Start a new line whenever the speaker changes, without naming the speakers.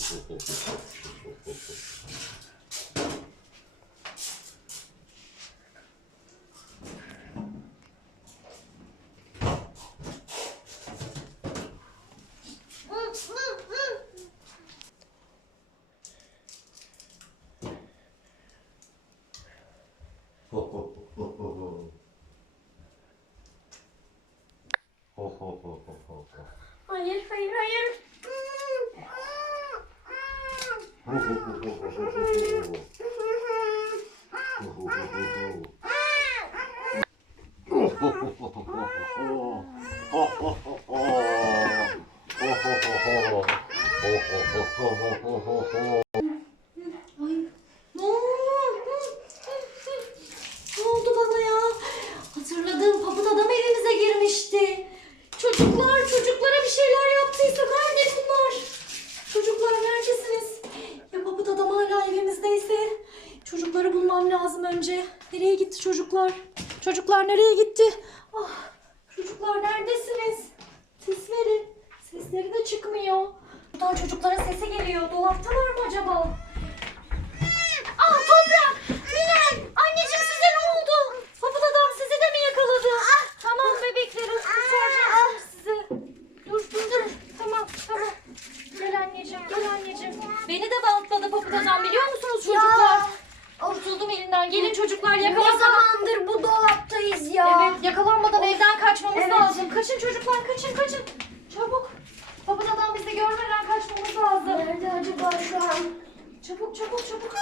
Ho ho ho ho ho ho. Hayır hayır hayır. ほほほほほ çocukları bulmam lazım önce. Nereye gitti çocuklar? Çocuklar nereye gitti? Ah, çocuklar neredesiniz? Ses verin. Sesleri de çıkmıyor. Buradan çocukların sesi geliyor. Dolaptalar mı acaba? Ah toprak! Milen! Anneciğim size ne oldu? Papıt adam sizi de mi yakaladı? Tamam bebeklerim kurtaracağım sizi. Dur dur dur. Tamam tamam. Gel anneciğim gel anneciğim. Beni de bantladı papıt adam biliyor çocuklar? Elinden. Gelin çocuklar
Ne
yakalanmadan.
zamandır bu dolaptayız ya?
Evet yakalanmadan evden kaçmamız
Evet.
lazım. Kaçın çocuklar kaçın kaçın. Çabuk. Adam bizi görmeden kaçmamız lazım.
Nerede acaba şu an?
Çabuk çabuk çabuk.